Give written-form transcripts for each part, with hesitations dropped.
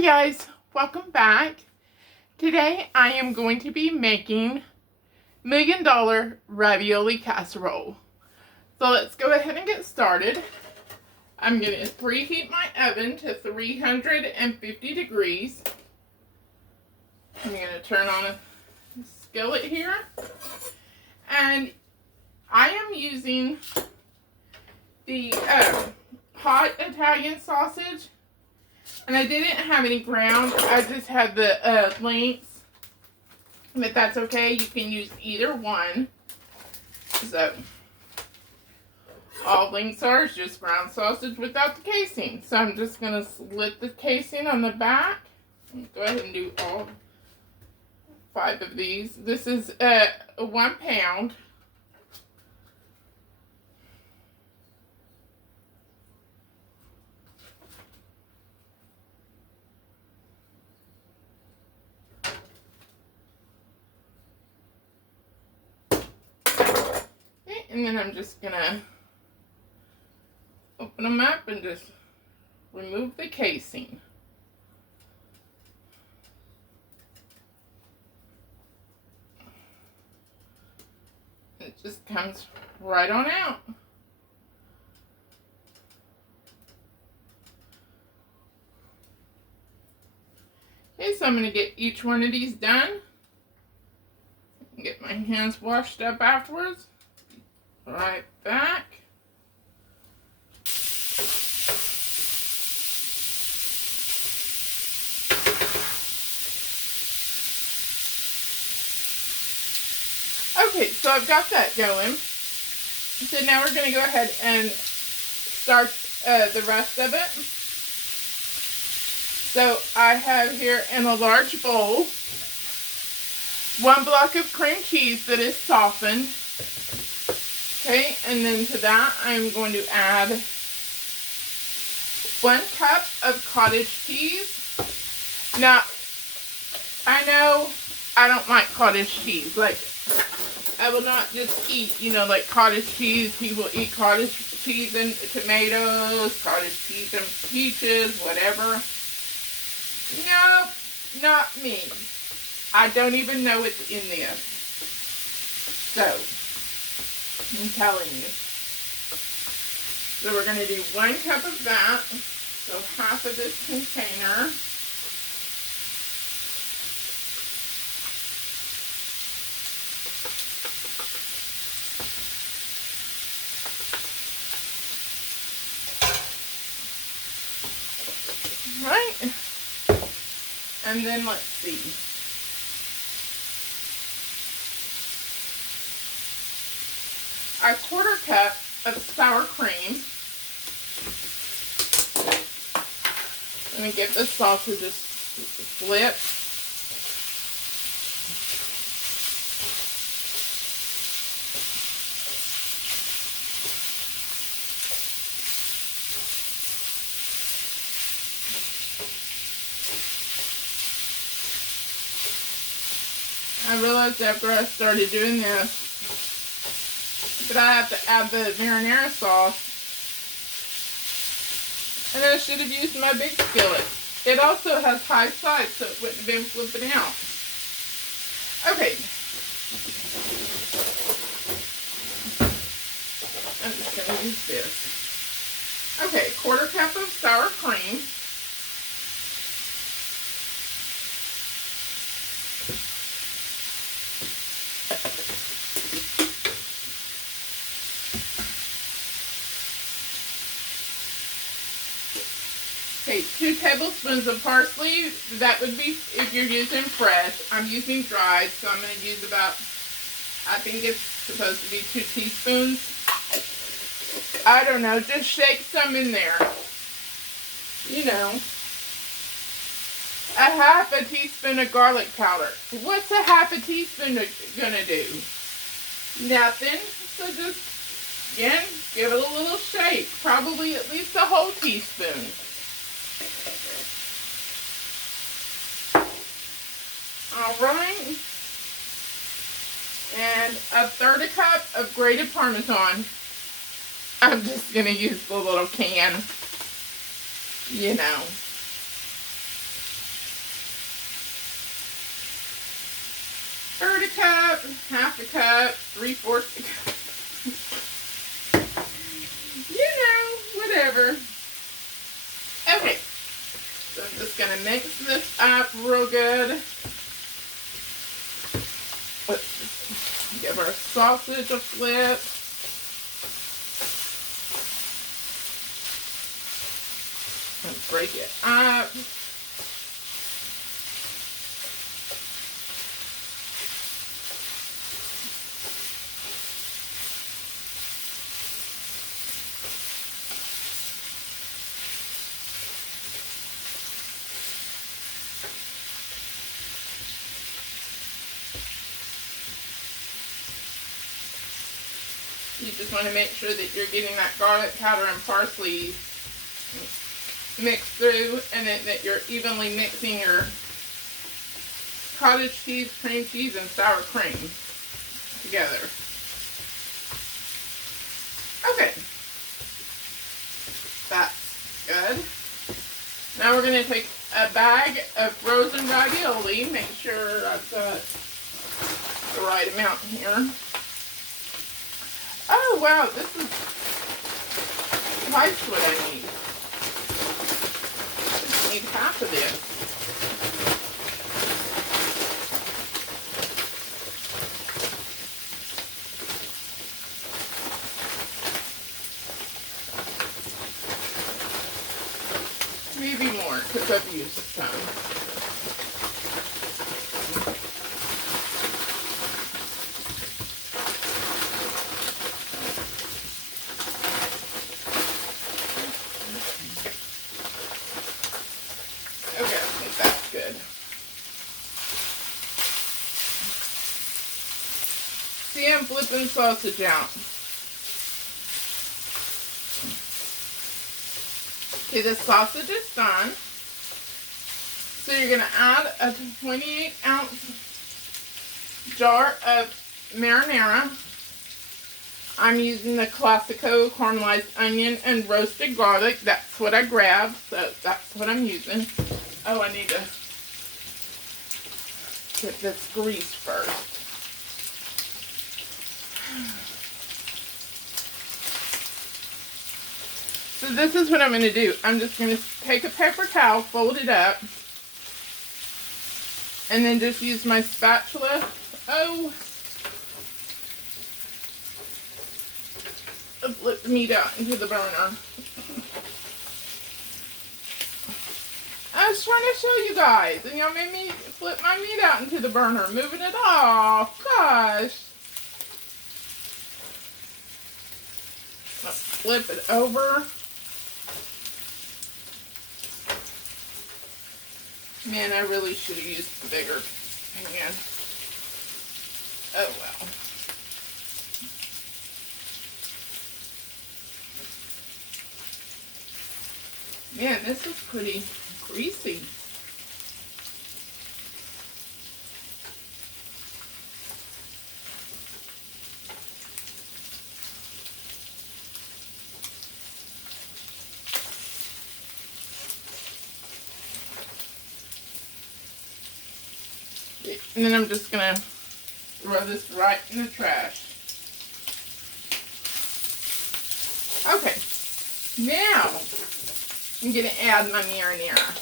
Hi guys, welcome back. Today I am going to be making $1 million ravioli casserole. So let's go ahead and get started. I'm going to preheat my oven to 350 degrees. I'm going to turn on a skillet here. And I am using the hot Italian sausage. And I didn't have any ground, I just had the links, but that's okay, you can use either one. So, all links are is just ground sausage without the casing. So I'm just going to slit the casing on the back. Go ahead and do all 5 of these. This is 1 pound. And then I'm just going to open them up and just remove the casing. It just comes right on out. Okay, so I'm going to get each one of these done. Get my hands washed up afterwards. Right back. Okay, so I've got that going. So now we're going to go ahead and start the rest of it. So I have here in a large bowl 1 block of cream cheese that is softened. Okay, and then to that I'm going to add 1 cup of cottage cheese. Now, I know I don't like cottage cheese. Like, I will not just eat, like cottage cheese. People eat cottage cheese and tomatoes, cottage cheese and peaches, whatever. Nope, not me. I don't even know it's in this. So, I'm telling you. So we're going to do 1 cup of that. So half of this container. Right. And then let's see. A 1/4 cup of sour cream. I'm going to give the sausage a flip. I realized after I started doing this that I have to add the marinara sauce. And I should have used my big skillet. It also has high sides, so it wouldn't have been flipping out. Okay. I'm just going to use this. Okay, 1/4 cup of sour cream. Okay, 2 tablespoons of parsley. That would be if you're using fresh. I'm using dried, so I'm going to use about, I think it's supposed to be 2 teaspoons. I don't know, just shake some in there. A half a teaspoon of garlic powder. What's a half a teaspoon going to do? Nothing. So just, again, give it a little shake. Probably at least a whole teaspoon. Alright, and 1/3 cup of grated Parmesan. I'm just going to use the little can, third a cup, half a cup, 3/4 a cup. You know, whatever. Okay, so I'm just going to mix this up real good. Let's give our sausage a flip. And break it up. You just want to make sure that you're getting that garlic powder and parsley mixed through, and that you're evenly mixing your cottage cheese, cream cheese, and sour cream together. Okay, that's good. Now we're going to take a bag of frozen ravioli. Make sure I've got the right amount here. Oh wow, this is twice what I need. I need half of this. Maybe more, because I've used some. Okay, I think that's good. See, I'm flipping sausage out. Okay, the sausage is done. So you're going to add a 28-ounce jar of marinara. I'm using the Classico caramelized onion and roasted garlic. That's what I grabbed, so that's what I'm using. Oh, I need to get this grease first. So this is what I'm going to do. I'm just going to take a paper towel, fold it up, and then just use my spatula. Oh, flip the meat out into the burner. I was trying to show you guys, and y'all made me flip my meat out into the burner, moving it off. Gosh. Let's flip it over. Man, I really should have used the bigger pan. Oh well. Man, this is pretty greasy. And then I'm just going to throw this right in the trash. Okay, now I'm going to add my marinara.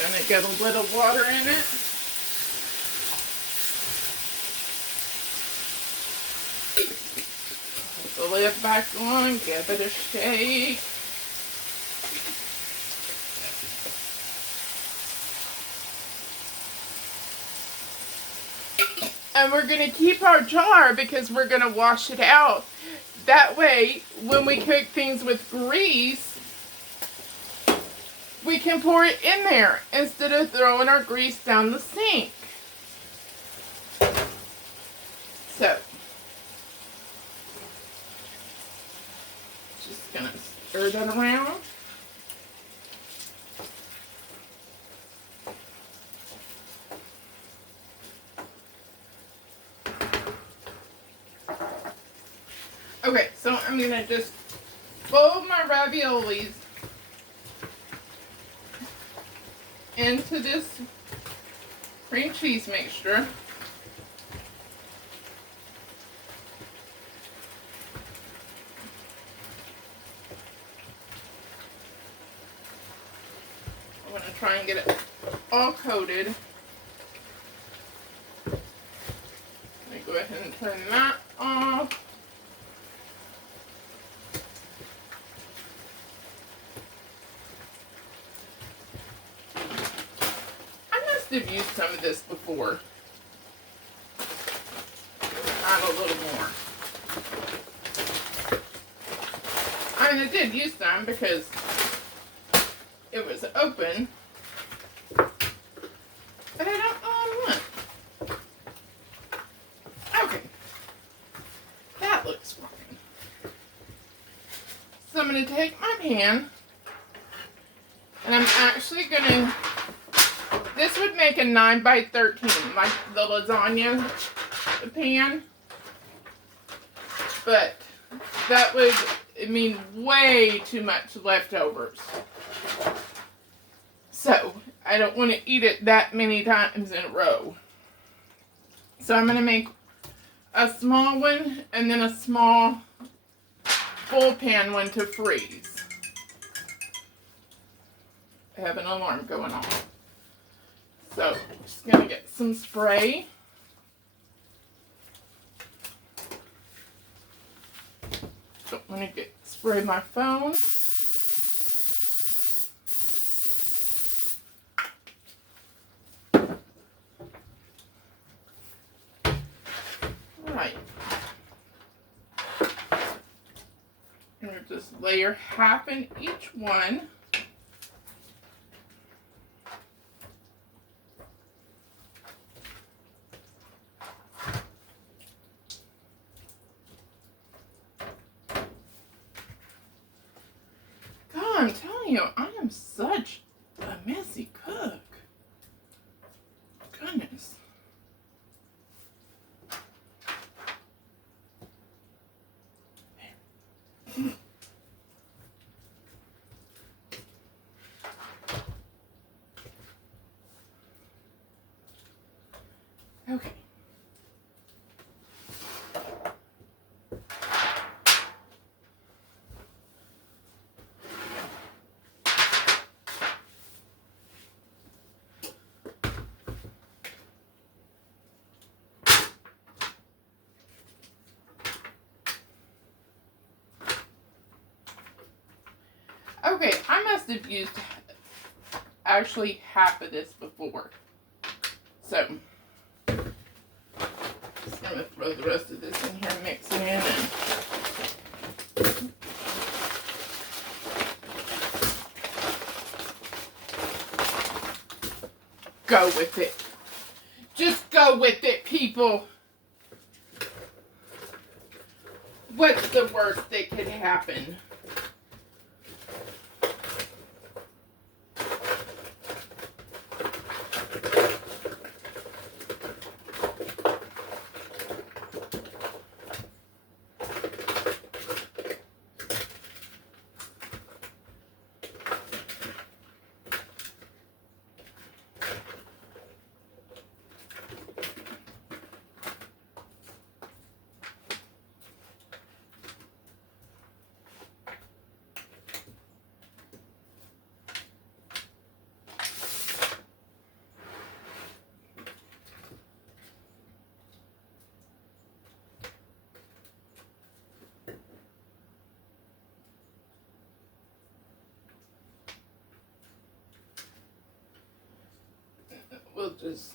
Gonna get a little water in it. Put the lid back on, give it a shake. And we're going to keep our jar because we're going to wash it out. That way, when we cook things with grease, we can pour it in there instead of throwing our grease down the sink. So, just going to stir that around. Okay, so I'm going to just fold my raviolis into this cream cheese mixture. I'm going to try and get it all coated. Let me go ahead and turn that off. I must have used some of this before. Add a little more. I mean, I did use some because it was open, but I don't know I want. Okay, that looks fine. So I'm going to take my pan, and I'm actually going to, this would make a 9 by 13, like the lasagna pan, but that would mean way too much leftovers. So, I don't want to eat it that many times in a row. So I'm going to make a small one and then a small full pan one to freeze. I have an alarm going off. So, I'm just going to get some spray. Don't want to spray my phone. Right. And we'll just layer half in each one. God, I'm telling you, I am such a messy cook. Goodness. Okay. Okay, I must have used actually half of this before. So, just going to throw the rest of this in here, mix it in, and go with it. Just go with it, people. What's the worst that could happen? We'll just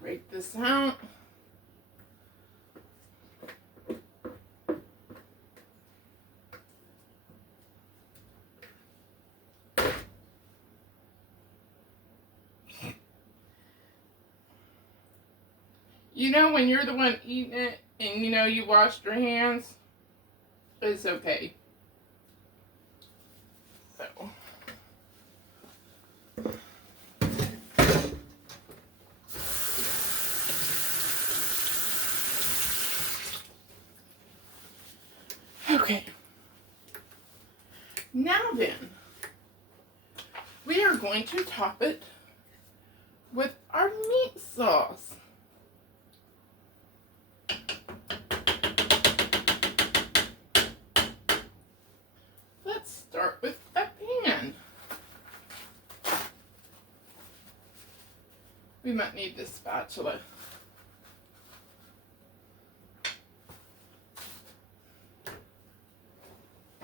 break this out. You know when you're the one eating it and you know you washed your hands, it's okay. So. Okay. we're going to top it with our meat sauce. Let's start with a pan. We might need this spatula.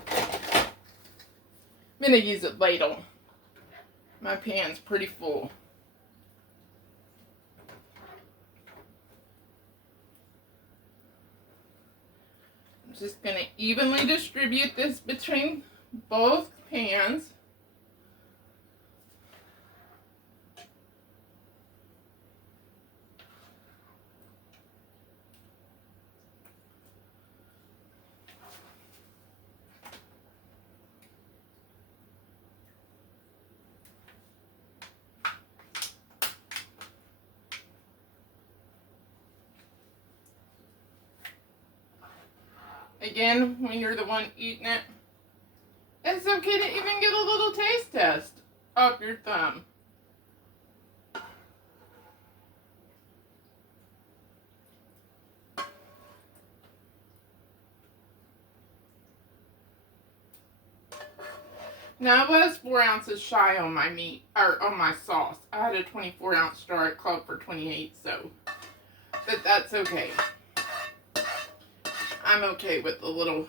I'm going to use a ladle. My pan's pretty full. I'm just going to evenly distribute this between both pans. Again, when you're the one eating it, it's okay to even get a little taste test off your thumb. Now I was 4 ounces shy on my meat, or on my sauce. I had a 24-ounce jar. It called for 28, so, but that's okay. I'm okay with a little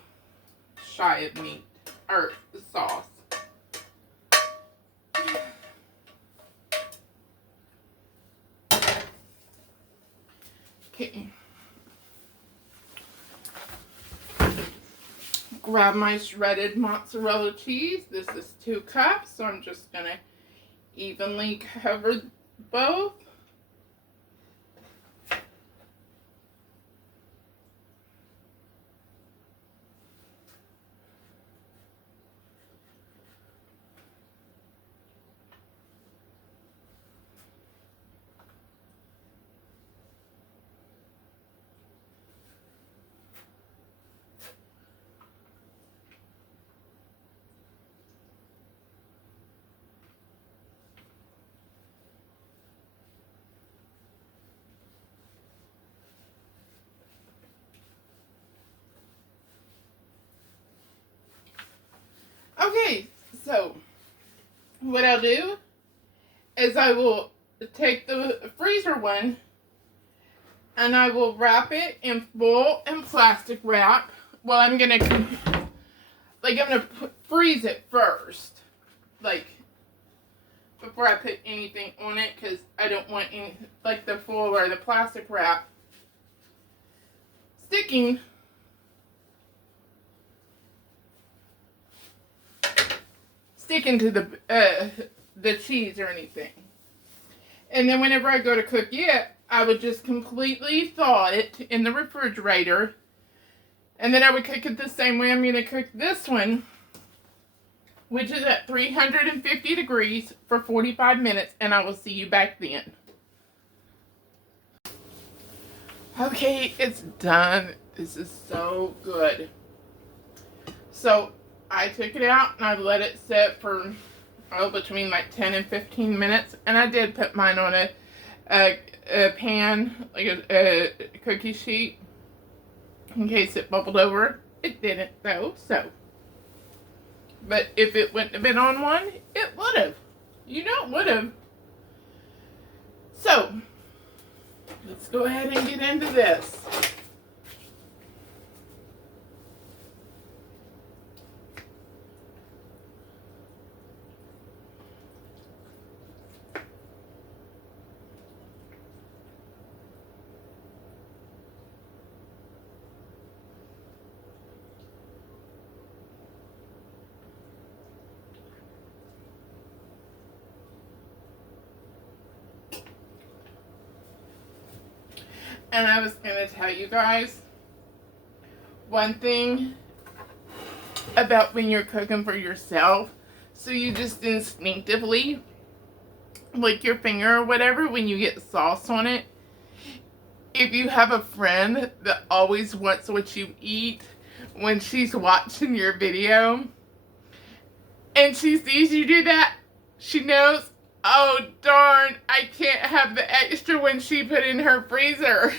shy of meat, or sauce. Okay. Grab my shredded mozzarella cheese. This is 2 cups, so I'm just going to evenly cover both. Okay, so what I'll do is I will take the freezer one and I will wrap it in full and plastic wrap. Well, I'm gonna freeze it first, like before I put anything on it, because I don't want any, like the full or the plastic wrap sticking to the cheese or anything. And then whenever I go to cook it, I would just completely thaw it in the refrigerator. And then I would cook it the same way I'm going to cook this one, which is at 350 degrees for 45 minutes. And I will see you back then. Okay, it's done. This is so good. So I took it out and I let it sit for between like 10 and 15 minutes, and I did put mine on a pan, like a cookie sheet, in case it bubbled over. It didn't though, so. But if it wouldn't have been on one, it would have. You know it would have. So, let's go ahead and get into this. And I was going to tell you guys one thing about when you're cooking for yourself. So you just instinctively lick your finger or whatever when you get sauce on it. If you have a friend that always wants what you eat when she's watching your video and she sees you do that, She knows, oh darn, I can't have the extra one she put in her freezer.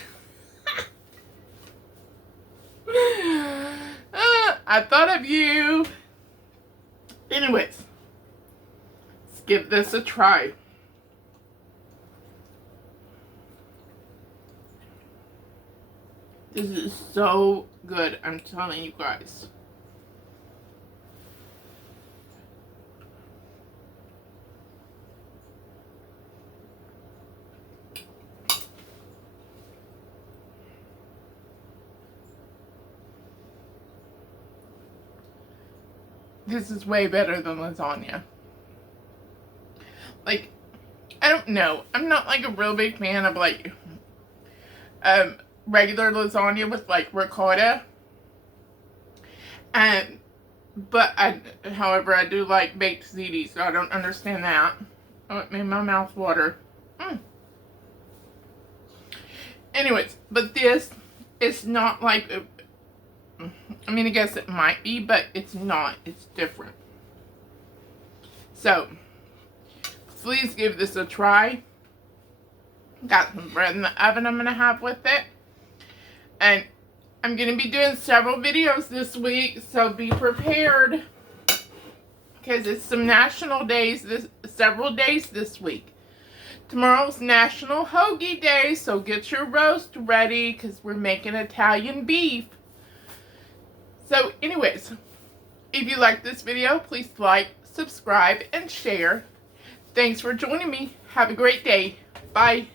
I thought of you. Anyways, let's give this a try. This is so good, I'm telling you guys. This is way better than lasagna. Like, I don't know. I'm not like a real big fan of like regular lasagna with like ricotta. However, I do like baked ziti, so I don't understand that. Oh, it made my mouth water. Anyways, but this is not like I mean, I guess it might be, but it's not. It's different. So, please give this a try. Got some bread in the oven I'm going to have with it. And I'm going to be doing several videos this week, so be prepared. Because it's some national days, several days this week. Tomorrow's National Hoagie Day, so get your roast ready, because we're making Italian beef. So anyways, if you like this video, please like, subscribe, and share. Thanks for joining me. Have a great day. Bye.